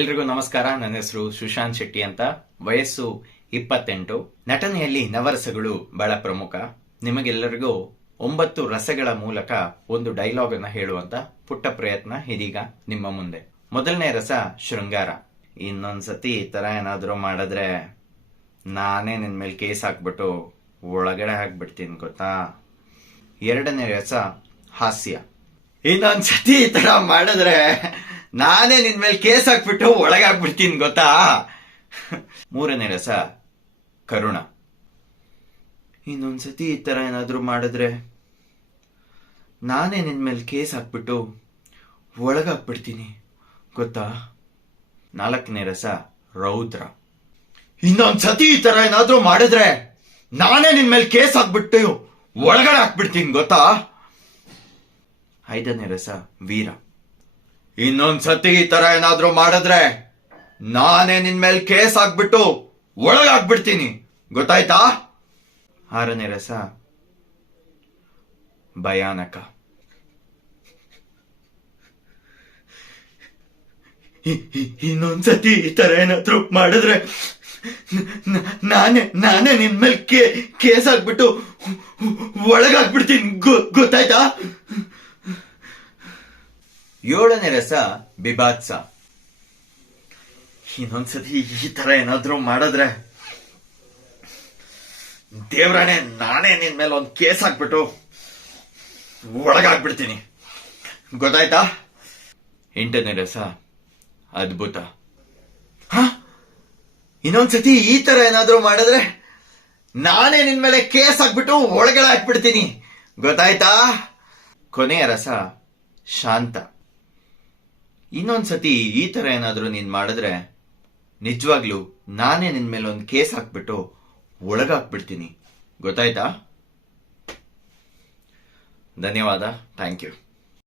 ಎಲ್ರಿಗೂ ನಮಸ್ಕಾರ. ನನ್ನ ಹೆಸರು ಸುಶಾಂತ್ ಶೆಟ್ಟಿ ಅಂತ. ವಯಸ್ಸು 28. ನಟನೆಯಲ್ಲಿ ನವರಸಗಳು ಬಹಳ ಪ್ರಮುಖ. ನಿಮಗೆಲ್ಲರಿಗೂ 9 ರಸಗಳ ಮೂಲಕ ಒಂದು ಡೈಲಾಗ್ ಅನ್ನ ಹೇಳುವಂತ ಪುಟ್ಟ ಪ್ರಯತ್ನ ಇದೀಗ ನಿಮ್ಮ ಮುಂದೆ. ಮೊದಲನೇ ರಸ ಶೃಂಗಾರ. ಇನ್ನೊಂದ್ಸತಿ ಈ ತರ ಏನಾದ್ರು ಮಾಡಿದ್ರೆ ನಾನೇ ನಿನ್ ಮೇಲೆ ಕೇಸ್ ಹಾಕ್ಬಿಟ್ಟು ಒಳಗಡೆ ಹಾಕ್ಬಿಡ್ತೀನಿ ಗೊತ್ತಾ. ಎರಡನೇ ರಸ ಹಾಸ್ಯ. ಇನ್ನೊಂದ್ಸತಿ ಈ ತರ ಮಾಡಿದ್ರೆ ನಾನೇ ನಿನ್ ಮೇಲೆ ಕೇಸ್ ಹಾಕ್ಬಿಟ್ಟು ಒಳಗಾಗ್ಬಿಡ್ತೀನಿ ಗೊತ್ತಾ. ಮೂರನೇ ರಸ ಕರುಣ. ಇನ್ನೊಂದ್ಸತಿ ಈ ತರ ಏನಾದ್ರು ಮಾಡಿದ್ರೆ ನಾನೇ ನಿನ್ ಮೇಲೆ ಕೇಸ್ ಹಾಕ್ಬಿಟ್ಟು ಒಳಗಾಗ್ಬಿಡ್ತೀನಿ ಗೊತ್ತಾ. ನಾಲ್ಕನೇ ರಸ ರೌದ್ರ. ಇನ್ನೊಂದ್ಸತಿ ಈ ತರ ಏನಾದ್ರು ಮಾಡಿದ್ರೆ ನಾನೇ ನಿನ್ ಮೇಲೆ ಕೇಸ್ ಹಾಕ್ಬಿಟ್ಟು ಒಳಗಡೆ ಹಾಕ್ಬಿಡ್ತೀನಿ ಗೊತ್ತಾ. ಐದನೇ ರಸ ವೀರ. ಇನ್ನೊಂದ್ಸತಿ ಈ ತರ ಏನಾದ್ರು ಮಾಡಿದ್ರೆ ನಾನೇ ನಿನ್ ಮೇಲೆ ಕೇಸ್ ಹಾಕ್ಬಿಟ್ಟು ಒಳಗಾಗ್ಬಿಡ್ತೀನಿ ಗೊತ್ತಾಯ್ತಾ. ಆರನೇ ರಸ ಭಯಾನಕ. ಇನ್ನೊಂದ್ಸತಿ ಈ ತರ ಏನಾದ್ರು ಮಾಡಿದ್ರೆ ನಾನೇ ನಿನ್ ಮೇಲೆ ಕೇಸ್ ಹಾಕ್ಬಿಟ್ಟು ಒಳಗಾಗ್ಬಿಡ್ತೀನಿ ಗೊತ್ತಾಯ್ತಾ. ಏಳನೇ ರಸ ಬಿಭಾತ್ಸ. ಇನ್ನೊಂದ್ಸತಿ ಈ ತರ ಏನಾದ್ರು ಮಾಡಿದ್ರೆ ದೇವ್ರಾಣೆ ನಾನೇ ನಿನ್ ಮೇಲೆ ಒಂದು ಕೇಸ್ ಹಾಕ್ಬಿಟ್ಟು ಒಳಗಾಗ್ಬಿಡ್ತೀನಿ ಗೊತ್ತಾಯ್ತಾ. ಎಂಟನೇ ರಸ ಅದ್ಭುತ. ಇನ್ನೊಂದ್ಸತಿ ಈ ತರ ಏನಾದ್ರು ಮಾಡಿದ್ರೆ ನಾನೇ ನಿನ್ ಮೇಲೆ ಕೇಸ್ ಹಾಕ್ಬಿಟ್ಟು ಒಳಗಡೆ ಹಾಕ್ಬಿಡ್ತೀನಿ ಗೊತ್ತಾಯ್ತಾ. ಕೊನೆಯ ರಸ ಶಾಂತ. ಇನ್ನೊಂದ್ಸತಿ ಈ ತರ ಏನಾದ್ರು ನೀನ್ ಮಾಡಿದ್ರೆ ನಿಜವಾಗ್ಲೂ ನಾನೇ ನಿನ್ ಮೇಲೆ ಒಂದು ಕೇಸ್ ಹಾಕ್ಬಿಟ್ಟು ಒಳಗಾಕ್ಬಿಡ್ತೀನಿ ಗೊತ್ತಾಯ್ತಾ. ಧನ್ಯವಾದ. Thank you.